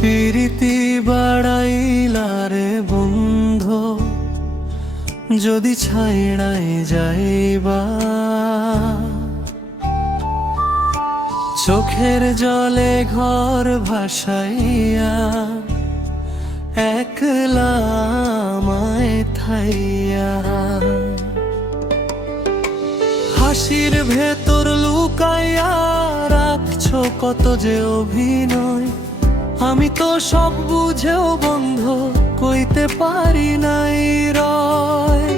প্রীতি বাড়াইলা রে বন্ধু, যদি ছাইড়াই যাইবা। চোখের জলে ঘর ভাসাইয়া একলা আমায় থাইয়া। হাসির ভেতর লুকাইয়া রাখছো কত যে অভিনয়, আমি তো সব বুঝেও বন্ধ কইতে পারি নাই রয়।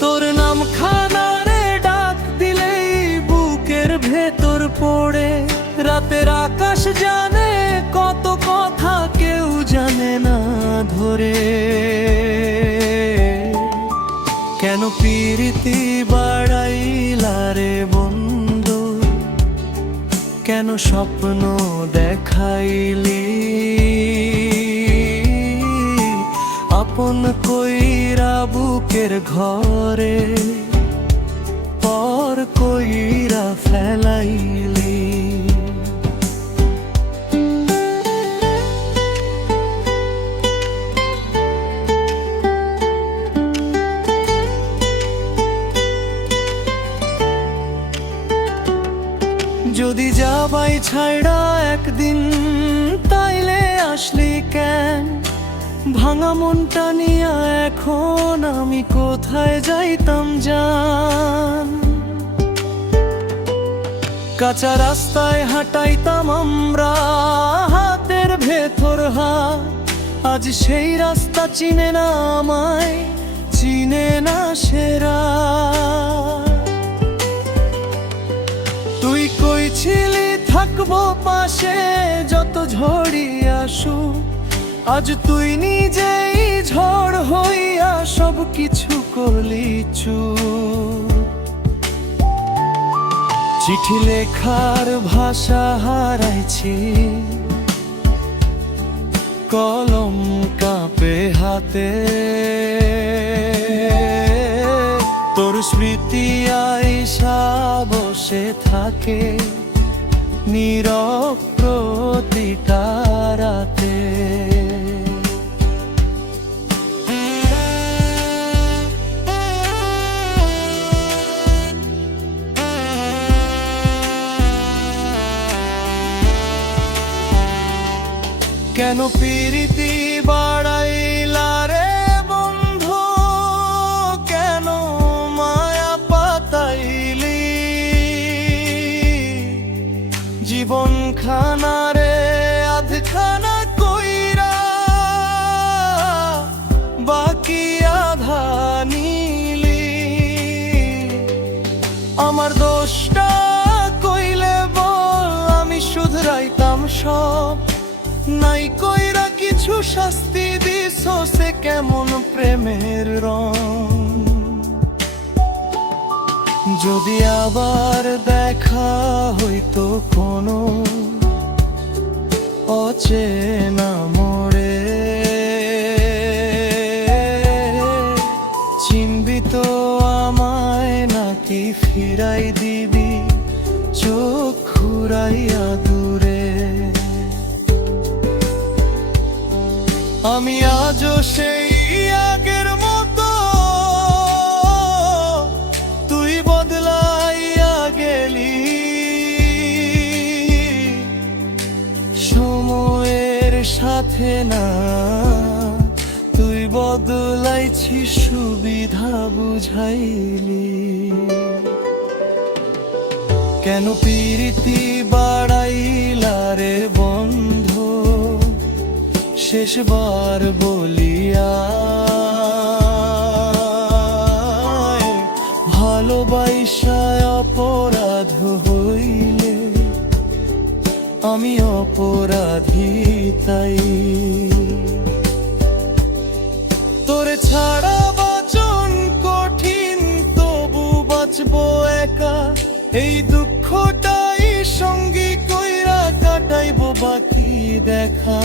তোর নাম খানারে ডাক দিলেই বুকের ভেতর পড়ে, রাতের আকাশ জানে কত কথা কেউ জানে না ধরে। কেন প্রীতি বাড়াইলা রে বন্ধু, কেন স্বপ্ন দেখাইলি। আপন কইরা বুকের ঘরে পর কইরা ফেলাইলি। যদি যাবাই ছাইড়া একদিন, তাইলে আসলি কেন? ভাঙা মনটা নিয়া এখন আমি কোথায় যাইতাম জান? কাঁচা রাস্তায় হাঁটাইতাম আমরা, হাতের ভেতর হাত। আজ সেই রাস্তা চিনে না আমায়, চিনে না সেরা। তুই কইছিলি থাকবো পাশে যত ঝড়ি আসু, আজ তুই নিজেই ঝড় হইয়া সব কিছু করলি চুপ। চিঠি লেখার ভাষা হারাইছি, কলম কাঁপে হাতে। তোর স্মৃতি আইসা বসে থাকে নীরব প্রতিটা রাতে। কেন প্রীতি বাড়াইলা রে বন্ধু, কেন মায়া পাতাইলি। জীবন খানা রে আধখানা কইরা, বাকি আধা নিলি। আমার দোষটা কইলে বল, আমি শুধরাইতাম সব। নাই কইরা কিছু শাস্তি দিছো, সে কেমন প্রেমের রং। যদি আবার দেখা হইতো কোনো অচেনা মোড়ে, চিনবি তো আমায় নাকি ফিরাই দিবি চোখ ঘুরাইয়া দূরে। আমি আজও সেই আগের মতো, তুই বদলাইয়া গেলি। সময়ের সাথে না তুই বদলাইছি, সুবিধা বুঝাইলি। কেন প্রীতি বাড়াইলা রে বন্ধু, শেষবার বলিয়া। ভালোবাসায় অপরাধ হইলে আমি অপরাধী তাই। তোরে ছাড়া বাঁচন কঠিন, তবু বাঁচবো একা। এই দুঃখটাই সঙ্গী কইরা কাটাইবো বাকি দেখা।